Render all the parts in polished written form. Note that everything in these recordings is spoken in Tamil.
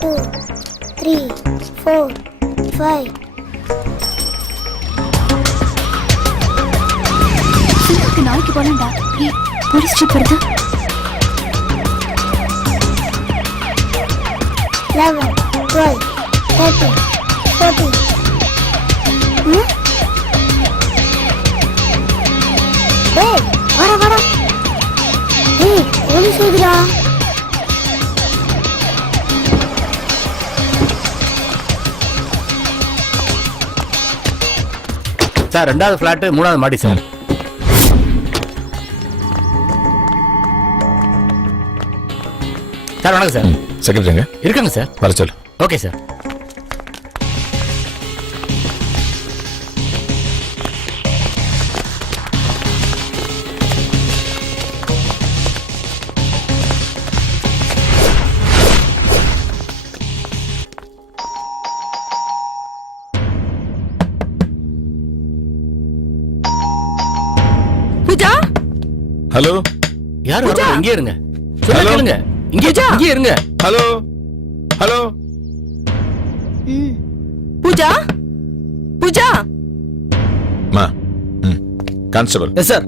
2 3 4 5 நாளைக்கு போலாம்டா. போலீஸ் ஜீப் வருது. 11 12 13 14 டேய் வர ஏய் போலீஸ் வருதுடா. சார் 2வது ஃபிளாட் 3வது மாடி சார். சார் வணக்கம் சார். செக்ரட்டரிங்க இருக்காங்க சார். வர சொல்லு. Okay sir. பூஜா, ஹலோ. யாரு பூஜா. வரணும்? இங்கே இருங்க. ஹலோ. சொல்லுங்க. பூஜா. இங்கே இருங்க. Hello hello. பூஜா, பூஜா. மா கான்ஸ்டபிள். Yes sir.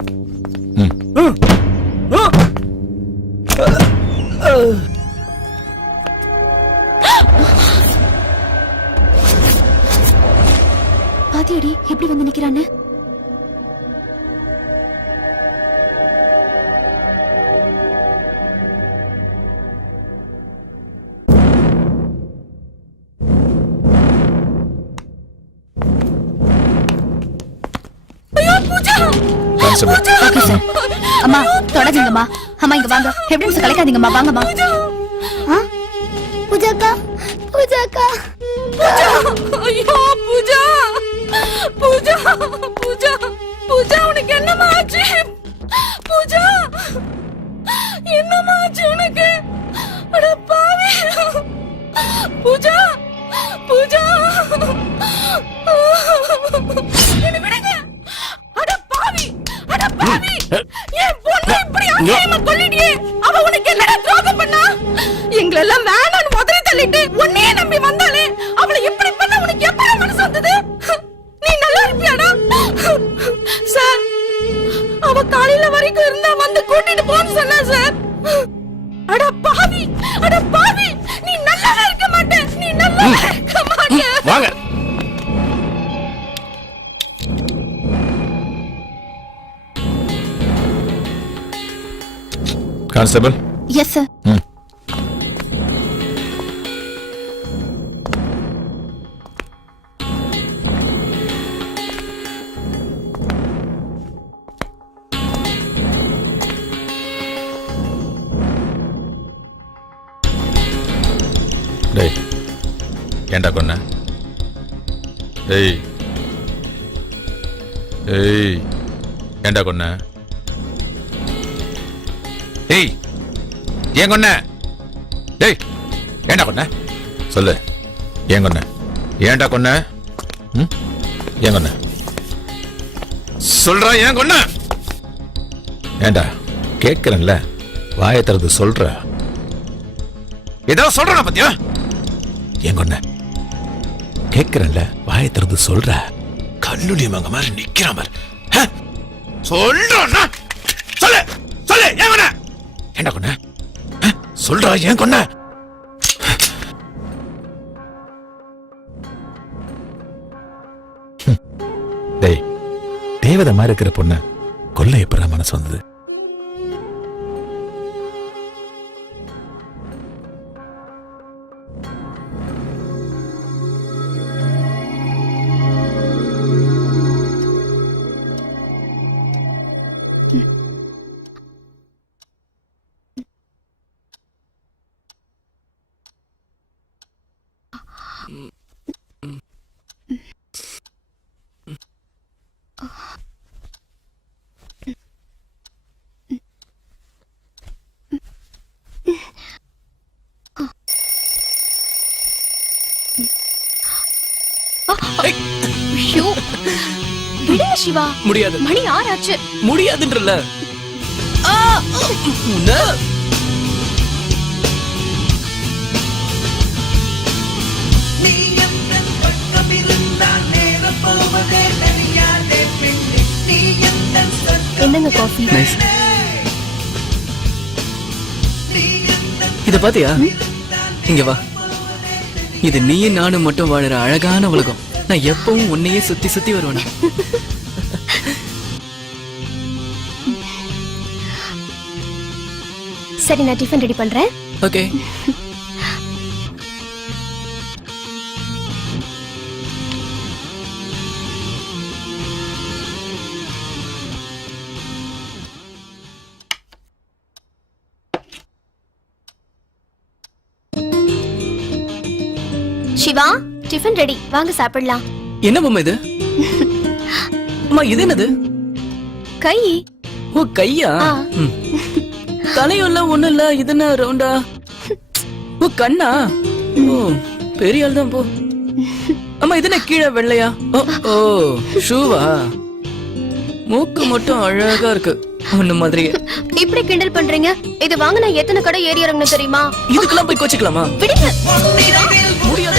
பாத்தியடி எப்படி வந்து நிக்கிறான்னு. கான்ஸ்டபிள். Okay sir. அம்மா தொடங்குங்கம்மா. அம்மா இங்க வாங்க. எவிடன்ஸ் கலக்காதீங்கம்மா. வாங்கம்மா. பூஜாக்கா பூஜாக்கா ஐயோ பூஜா, பூஜா, பூஜா, பூஜா உனக்கு என்னமா ஆச்சு? பூஜா என்னமா ஆச்சு உனக்கு? அட பாவி. பூஜா, பூஜா, என்ன விடுங்க. அட பாவி, அட பாவி. என் பொண்ணு இப்படி அநியாயமா கொல்லிட்டியே. அவ உனக்கு என்னடா துரோகம் பண்ணா? எங்களெல்லாம் வேணான்னு உதறி தள்ளிட்டு உன்னையே நம்பி வந்தாலே அவளை இப்படி பண்ண உனக்கு எப்ப மனசு வந்தது? நீ நல்லா இருப்பியாடா? சார், அவ காலையில வரைக்கும் இருந்தா வந்து கூட்டிட்டு போன்னு சொன்னா சார். அட பாவி, அட பாவி. நீ நல்லா இருக்க மாட்டே. நீ நல்லா இருக்க மாட்டே. வாங்க. கான்ஸ்டபிள். Yes sir. டேய் ஏண்டா கொன்ன? டேய் டேய் ஏண்டா கொன்ன? டேய் ஏன் கொன்ன? டேய் ஏண்டா கொன்ன? சொல்லு. ஏன் கொன்ன? ஏண்டா கொன்ன? ஏன் கொன்ன? சொல்றா ஏன் கொன்ன? ஏண்டா கேட்கிறேன்ல, வாயை திறந்து சொல்ற. ஏதோ சொல்றா பத்தியா? ஏன் கொன்ன? கேட்கிறேன்ல, வாயை திறந்து சொல்ற. கல்லுடி மங்க மாதிரி நிக்கிறான் பாரு. சொல்றா. சொல்லு சொல்லு. ஏன் கொன்ன? ஏண்டா கொன்ன? சொல்றா ஏன் கொன்ன? டேய், தேவதை மாதிரி இருக்கிற பொண்ண கொல்ல எப்படா மனசு வந்தது? சிவா முடியாது. மணி 6 ஆச்சு. முடியாதுன்றல. என்னங்க காஃபி? நைஸ். இத பாத்தியா? இங்க வா. இது நீயும் நானும் மட்டும் வாழற அழகான உலகம். நான் எப்பவும் உன்னையே சுத்தி சுத்தி வருவேன். சரி, நான் டிஃபன் ரெடி பண்றேன். ஓகே. சிவா, டிஃபன் ரெடி, வாங்க சாப்பிடலாம். என்ன பொம்மை இது? அம்மா இது என்னது? கை. ஓ கையா? ஆ. ம். தலையும் இல்ல ஒண்ணும் இல்ல, இது என்ன ரவுண்டா? ஓ கண்ணா? ஓ பெரிய ஆள் தான் போ. அம்மா இது என்ன கீழே வெள்ளையா? ஓ ஓ ஷூவா? மூக்கு மட்டும் அழகா இருக்கு, ஒண்ணு மாதிரியே. இப்படி கிண்டல் பண்றீங்க? இது வாங்க நான் எத்தனை கடை ஏறி இறங்கணும் தெரியுமா? இதுக்கெல்லாம் போய் கோச்சிக்கலாமா? விடுங்க. முடியாது.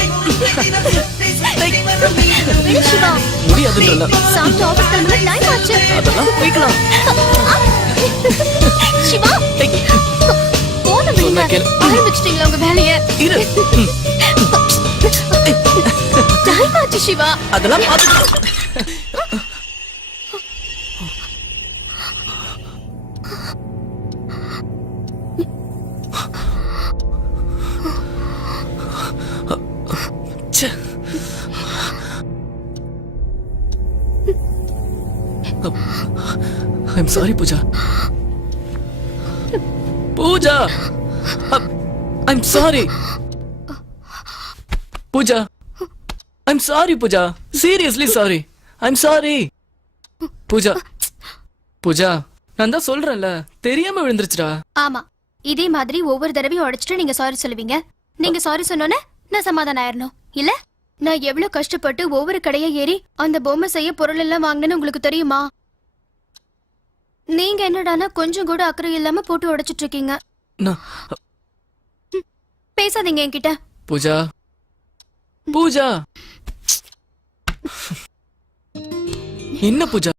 விடு சிவா. முடியாதுன்றல. சாப்பிட்டு ஆபீஸ் கிளம்ப டைம் ஆச்சு. அதெல்லாம் போய்க்கலாம். சிவா, போன விடுங்க. சொன்னா கேளு. ஆரம்பிச்சிட்டீங்களா உங்க வேலைய? இரு. டைம் ஆச்சு சிவா. அதெல்லாம் பாத்துக்கலாம். ச்சே. I'm sorry, Pooja. Pooja! I'm sorry. Pooja. I'm sorry, Pooja. Seriously sorry. I'm sorry. Pooja. Pooja. நான் தான் சொல்றேன்ல, தெரியாம விழுந்துருச்சுடா. ஆமா, இதே மாதிரி ஒவ்வொரு தடவையும் உடைச்சிட்டு நீங்க சாரி சொல்லுவீங்க. நீங்க சாரி சொன்னோன்னே நான் சமாதானம் ஆயிரணும் இல்ல? நான் எவ்வளவு கஷ்டப்பட்டு ஒவ்வொரு கடையா ஏறி அந்த பொம்மை செய்ய பொருள் எல்லாம் வாங்கினேன்னு உங்களுக்கு தெரியுமா? நீங்க என்னடானா கொஞ்சம் கூட அக்கறை இல்லாம போட்டு உடைச்சிட்டு இருக்கீங்க. நான் பேசாதீங்க என்கிட்ட. பூஜா. பூஜா. என்ன பூஜா?